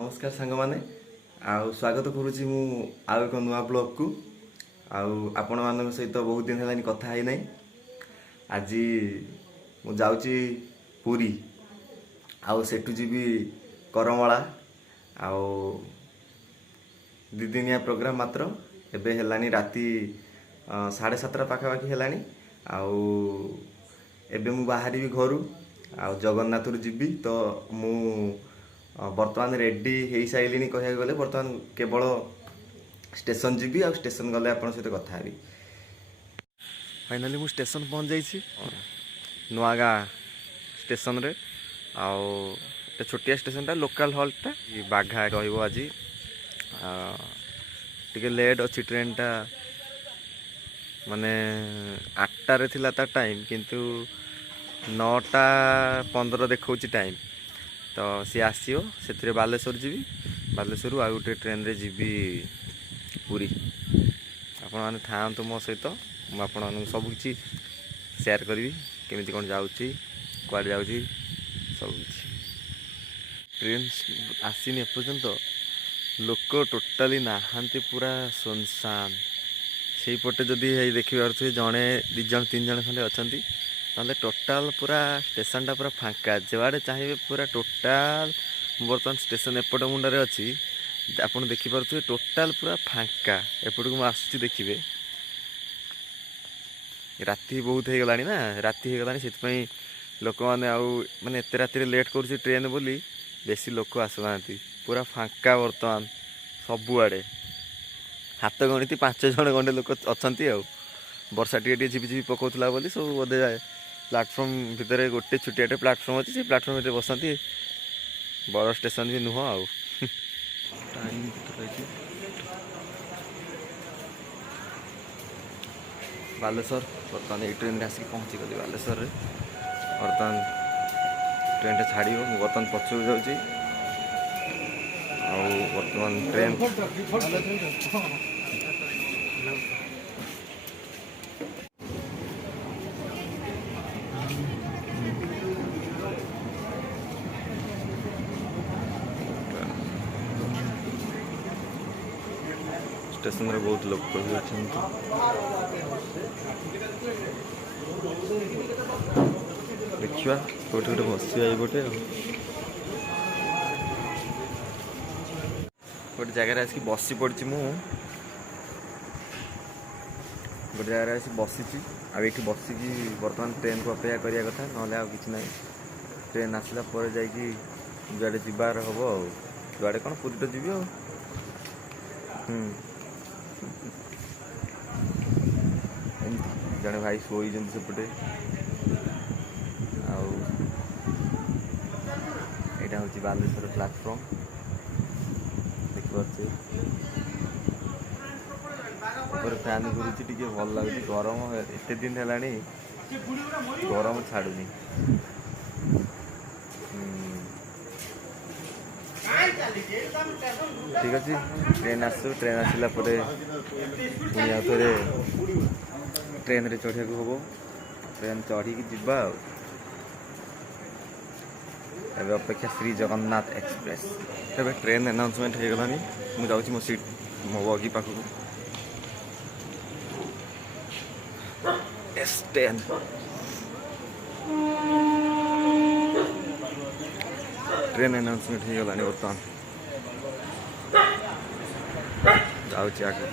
नमस्कार सांग मैंने स्वागत करुच्ची मु आउ एक नुआ ब्लॉग को आपण मान सहित बहुत दिन है कथा है नहीं। आज मु जाऊँगी पुरी आउ सेठू जीवी करमला आउ दिदिनिया प्रोग्राम मात्र एबे हेलानी राति 7:30 पाखापाखि हेलानी आउ एबे मु बाहरी घर आउ जगन्नाथ जीवी तो मु बर्तमान रेडी हो सारे कह गले बर्तमान केवल स्टेशन जीवी आ स्टेशन गले आप सहित कथा हेबी। फाइनाली मु स्टेशन पहुँच जाइए नुआगा स्टेशन रे आउ छोटिया स्टेशन लोकल हॉल्टा बाघा रही आज टी लेट अच्छी ट्रेन टा माने 8टारे थिला ता टाइम किंतु 9:15 देखा टाइम तो सी आसो से बालेश्वर जीवी बालेश्वर आ गोटे ट्रेन रे जीवी पुरी आपण मैंने था मो सहित मुझे सबकि सेयार करी केमी कौन जाऊँगी कुआड़े जाऊँगी सबकि ट्रेन आसीनी एपर्यंत लोक टोटाली नहांती पूरा सुनसान से पटे जदि देखी पारे जड़े दिज 3 जन खंडे अच्छा ना टोटाल पूरा स्टेशन टा पूरा फांका जुआड़े चाहिए पूरा टोटाल बर्तमान स्टेशन एपट मुंडे अच्छी आप देखिपे टोटाल पूरा फांका एपट को आसुची देखिए राति बहुत हो गला ना राति हो गला से लोक मैंने माने एत राति लेट कर ट्रेन बोली बेसी लोक आसुना पूरा फांका बर्तमान सबुआड़े हाथ गणित 5 जन खंडे लोक अच्छा वर्षा टे झिपी पकाला बोली सब बोधे प्लाटफर्म भितर गोटे छुटियाटे प्लाटफर्म अच्छी से प्लाटफर्म भितर बसती बड़ स्टेशन भी नुह आउ टाइम बालेश्वर बर्तमान ये ट्रेन आसिक पहुँची गली बालेश्वर बर्तमान ट्रेन छाड़ बर्तमान पछू जाऊँगी बर्तमान ट्रेन स्टेशन में बहुत लोग भी अच्छा देखा कौटे गोटे बस गोटे गोटे जगार आसिक बसी पड़ी मु गोटे जगार आसिक बसी आठ बसिकी बर्तमान ट्रेन को अपेक्षा करिया कथा ना कि ना ट्रेन आसला जाकि जुआड़े जीवार हम जुआड़े कौन पुरी तो जीवी जड़े भाई शोई सेपटे यहाँ हूँ बालेश्वर प्लाटफर्म देखिए फैन घूरी भल लगुच गरम एत दिन है गरम छाड़ूनी ठीक अच्छे ट्रेन आसू ट्रेन आसला पुणी आउे ट्रेन रे चढ़िया हम ट्रेन चढ़ी जीवा एवं अपेक्षा श्री जगन्नाथ एक्सप्रेस एवं ट्रेन अनाउंसमेंट हो गलानी मुझे जाऊँगी मो सीट मो बगी पाखक S10 ट्रेन अनाउंसमेंट हो गलानी बर्तमान जाऊँगी आगे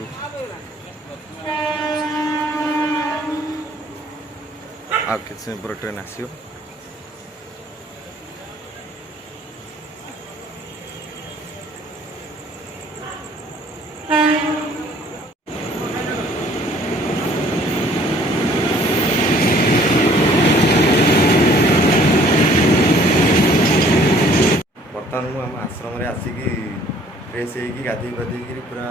आप किसी समय पर ट्रेन आसियो बर्तमान मुझे आश्रम आसिक फ्रेश होगी गाधे पाधे पूरा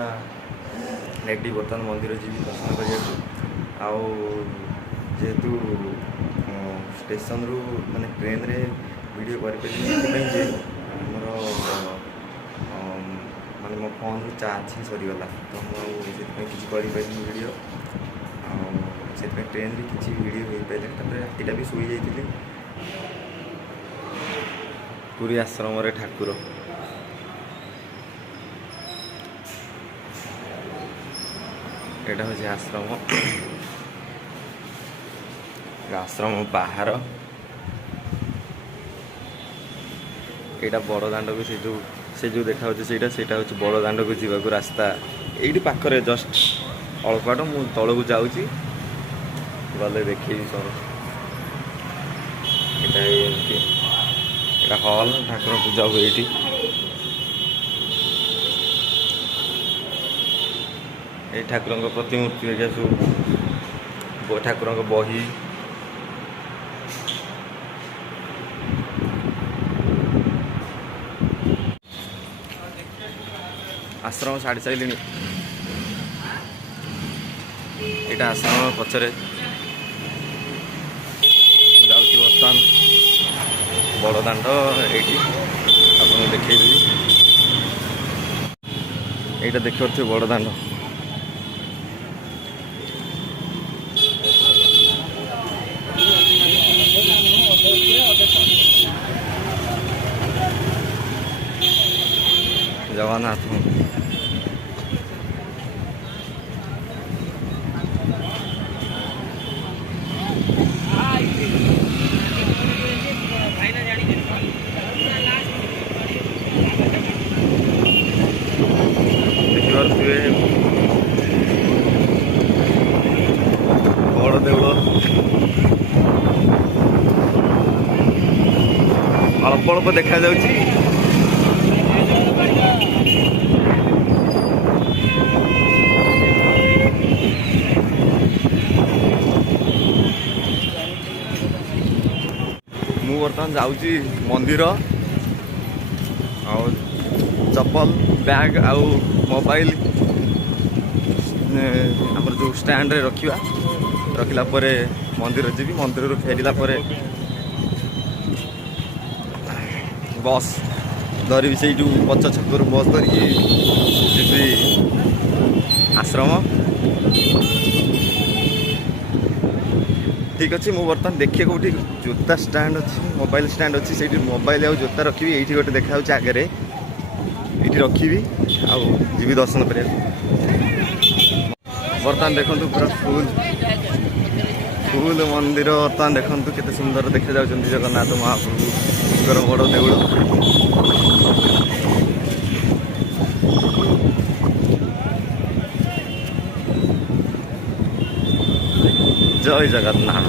रेडी बर्तमान मंदिर जी दर्शन करने जेहेतु स्टेशन रु माने ट्रेन रे वीडियो कर माने मो फोन रु चार्ज ही सरीगला तो मुझे किसी वीडियो से ट्रेन रे किसी वीडियो हो पारे रातिटा भी शोई जाइए पुरी आश्रम ठाकुर एटा हूँ आश्रम आश्रम बाहर यहाँ बड़ दाण्ड को से जो देखा से हूँ बड़ दाण्ड को जीवा रास्ता ये पाखरे जस्ट अल्प बाट मु तलू जाऊँगी गले देखे सब यहाँ हल ठाकुर पूजा हुए ये ठाकुर प्रतिमूर्ति एरिया सब ठाकुर बही आश्रम छाड़ी सारे यहाँ आश्रम पचरे जाऊँगी बर्तमान बड़ दाण्ड ये आपको देखी यहाँ देखिए बड़ दाण्ड जगन्नाथ बड़ देउल अल्प अल्प देखा जाउची मु बर्तमान जाऊँगी मंदिर चप्पल बैग आउ मोबाइल आमर जो स्टैंड रे रखिला परे मंदिर जी मंदिर फेरला परे बस धरी से जो पच छक बस धरिकी जी आश्रम ठीक अच्छे मुझे बर्तमान देखिए कौटी जोता स्टैंड अच्छी मोबाइल स्टैंड अच्छी से मोबाइल आ जोता रखी ये गोटे देखा आगे ये रखी जी दर्शन कर बर्तमान देखु पूरा फुल फुल मंदिर बर्तमान देखु केते सुंदर देखा जाऊँ जगन्नाथ महाप्रभु बड़ देउल जय जगन्नाथ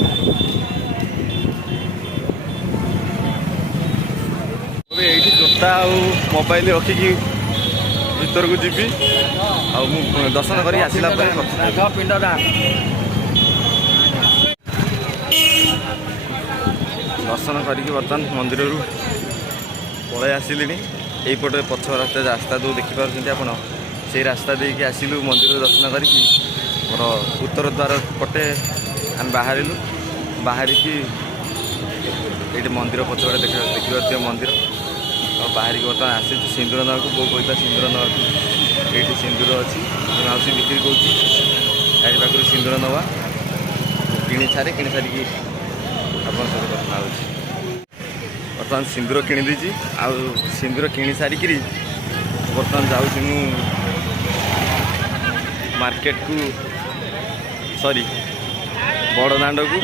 ये जोता मोबाइल रखिकी भीतर को जी दर्शन कर आसला दर्शन करके बर्तमान मंदिर पलि आसिली यहीपटे पछ रास्ता जो देखिपुर आप से रास्ता देके आसिलु मंदिर दर्शन करके मोर उत्तर द्वार पटे आम बाहरिकी ये मंदिर पछपटे देखिए मंदिर और बाहर बर्तमान आसी सिंदूर नवा को बो कहता सिंदूर नवा ये सिंदूर अच्छी माउसी बिक्री करी पाखु सिंदूर नवा कि सारिकी आप कथा बर्तमान सिंदूर किणीदी आउ सिंदूर किणी सारिकी बर्तमान जाऊँ मार्केट को सॉरी बड़ दाण्ड को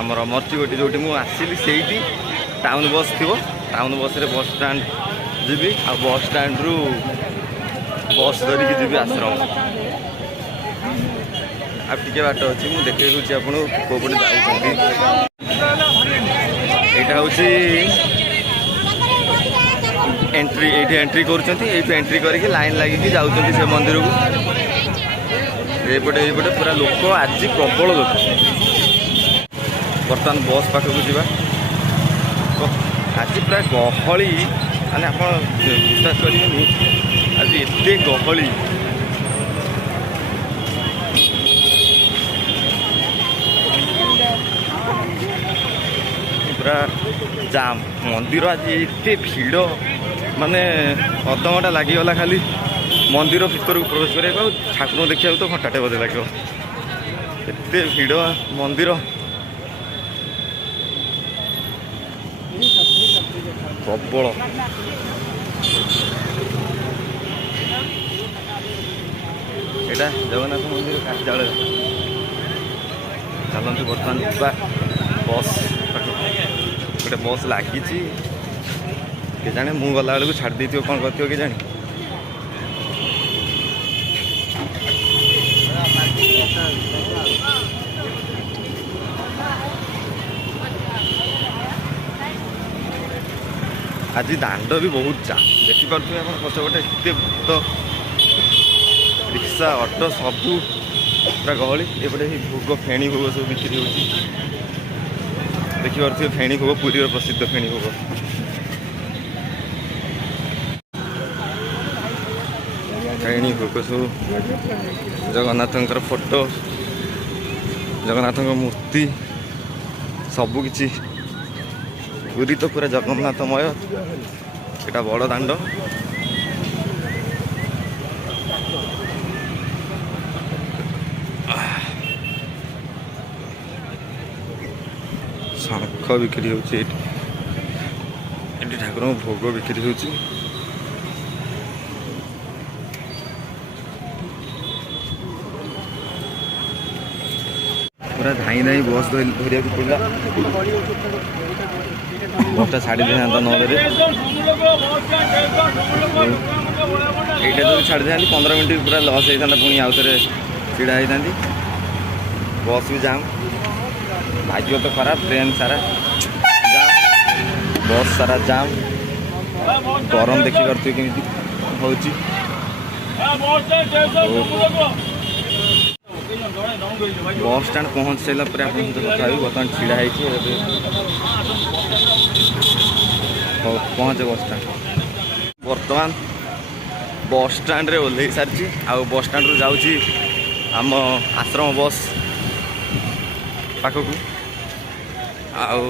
आमर मर्चिगोटी जो मुझे आसली से टाउन बस थी टाउन बस रे बस स्टैंड जी आ बस स्टैंड रु बस धरिकी जी आश्रम आप टे बाट अच्छी मुझे देखे दूसरी आपको कौपटे जाऊँगी यहाँ हूँ एंट्री ये एंट्री कर एंट्री करके लाइन लगिकी जाऊँच से मंदिर को एपटे पूरा लोक आज प्रबल लोक बर्तमान बस पाखक जावा आज पूरा गहली माने आप विश्वास करेंगे आज एते गहली पूरा जाम मंदिर आज एते भीड़ माने अधघंटा लगिगला खाली मंदिर भीतर को प्रवेश करने ठाकुर देखा तो घंटाटे बोधे लगे एते भीड़ मंदिर प्रबल ଏଇଟା ଜଗନ୍ନାଥ ମନ୍ଦିର କାର୍ଯ୍ୟାଳୟ। ଚାଲନ୍ତୁ ବର୍ତ୍ତମାନ ଯିବା ବସ୍ ପାଖକୁ। ଗୋଟେ ବସ୍ ଲାଗିଛି, କେଜାଣି ମୁଁ ଗଲାବେଳକୁ ଛାଡ଼ି ଦେଇଥିବ, କ'ଣ କରିଥିବ କେଜାଣି। ଆଜି ଦାଣ୍ଡ ବି ବହୁତ ଜାମ୍, ଦେଖିପାରୁଥିବେ ଆପଣ ପଛପଟେ ଏତେ ଭିଡ଼, ରିକ୍ସା ଅଟୋ ସବୁ ପୁରା ଗହଳି। ଏପଟେ ଭୋଗ ଫେଣି ଭୋଗ ସବୁ ବିକ୍ରି ହେଉଛି, ଦେଖିପାରୁଥିବେ ଫେଣି ଭୋଗ, ପୁରୀର ପ୍ରସିଦ୍ଧ ଫେଣି ଭୋଗ। ଫେଣି ଭୋଗ ସବୁ, ଜଗନ୍ନାଥଙ୍କର ଫଟୋ, ଜଗନ୍ନାଥଙ୍କ ମୂର୍ତ୍ତି, ସବୁକିଛି। ପୁରୀ ତ ପୁରା ଜଗନ୍ନାଥମୟ। ଏଇଟା ବଡ଼ ଦାଣ୍ଡ। ଶଙ୍ଖ ବିକ୍ରି ହେଉଛି ଏଠି, ଏଠି ଠାକୁରଙ୍କ ଭୋଗ ବିକ୍ରି ହେଉଛି। ପୁରା ଧାଇଁ ଧାଇଁ ବସ୍ ଧରିବାକୁ ପଡ଼ିଲା। ବସ୍ଟା ଛାଡ଼ି ଦେଇଥାନ୍ତା 9ରେ। ଏଇଟା ଯଦି ଛାଡ଼ି ଦେଇଥାନ୍ତି 15 ମିନିଟ୍ ପୁରା ଲସ୍ ହେଇଥାନ୍ତା, ପୁଣି ଆଉ ଥରେ ଛିଡ଼ା ହେଇଥାନ୍ତି। ବସ୍ ବି ଜାମ୍, ଭାଗ୍ୟ ତ ଖରାପ, ଟ୍ରେନ୍ ସାରା ଜାମ୍, ବସ୍ ସାରା ଜାମ୍। ଗରମ ଦେଖିପାରୁଥିବେ କେମିତି ହେଉଛି। ବସ୍ ଷ୍ଟାଣ୍ଡ ପହଞ୍ଚି ସାରିଲା ପରେ ଆପଣଙ୍କ ସହିତ କଥା ହେବି। ବର୍ତ୍ତମାନ ଛିଡ଼ା ହେଇଛି, ଏବେ ହଉ ପହଞ୍ଚେ ବସ୍ ଷ୍ଟାଣ୍ଡ। ବର୍ତ୍ତମାନ ବସ୍ ଷ୍ଟାଣ୍ଡରେ ଓହ୍ଲେଇ ସାରିଛି, ଆଉ ବସ୍ ଷ୍ଟାଣ୍ଡରୁ ଯାଉଛି ଆମ ଆଶ୍ରମ ବସ୍ ପାଖକୁ। ଆଉ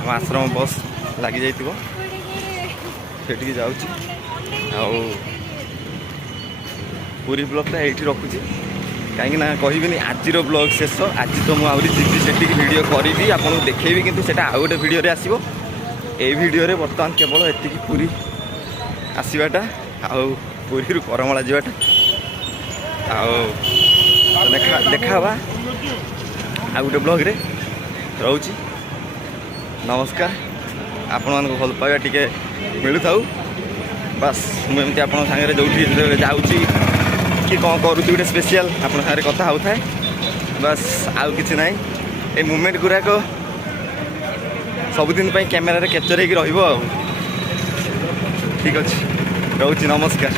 ଆମ ଆଶ୍ରମ ବସ୍ ଲାଗିଯାଇଥିବ, ସେଠିକି ଯାଉଛି। ଆଉ ପୁରୀ ବ୍ଲଗ୍ଟା ଏଇଠି ରଖୁଛି, କାହିଁକିନା କହିବିନି ଆଜିର ବ୍ଲଗ୍ ଶେଷ। ଆଜି ତ ମୁଁ ଆହୁରି ଯିବି ସେଠିକି, ଭିଡ଼ିଓ କରିବି, ଆପଣଙ୍କୁ ଦେଖେଇବି, କିନ୍ତୁ ସେଇଟା ଆଉ ଗୋଟେ ଭିଡ଼ିଓରେ ଆସିବ। ଏଇ ଭିଡ଼ିଓରେ ବର୍ତ୍ତମାନ କେବଳ ଏତିକି, ପୁରୀ ଆସିବାଟା ଆଉ ପୁରୀରୁ କରମଳା ଯିବାଟା। ଆଉ ଦେଖା ହେବା ଆଉ ଗୋଟେ ବ୍ଲଗ୍ରେ। ରହୁଛି, ନମସ୍କାର। ଆପଣମାନଙ୍କୁ ଭଲ ପାଇବା ଟିକେ ମିଳୁଥାଉ ବାସ୍। ମୁଁ ଏମିତି ଆପଣଙ୍କ ସାଙ୍ଗରେ ଯେଉଁଠି ଯାଉଛି କି କ'ଣ କରୁଛି ଗୋଟେ ସ୍ପେଶିଆଲ୍ ଆପଣଙ୍କ ସାଙ୍ଗରେ କଥା ହେଉଥାଏ ବାସ୍, ଆଉ କିଛି ନାହିଁ। ଏଇ ମୁମେଣ୍ଟ ଗୁଡ଼ାକ ସବୁଦିନ ପାଇଁ କ୍ୟାମେରାରେ କ୍ୟାପଚର୍ ହେଇକି ରହିବ ଆଉ। ଠିକ୍ ଅଛି, ରହୁଛି, ନମସ୍କାର।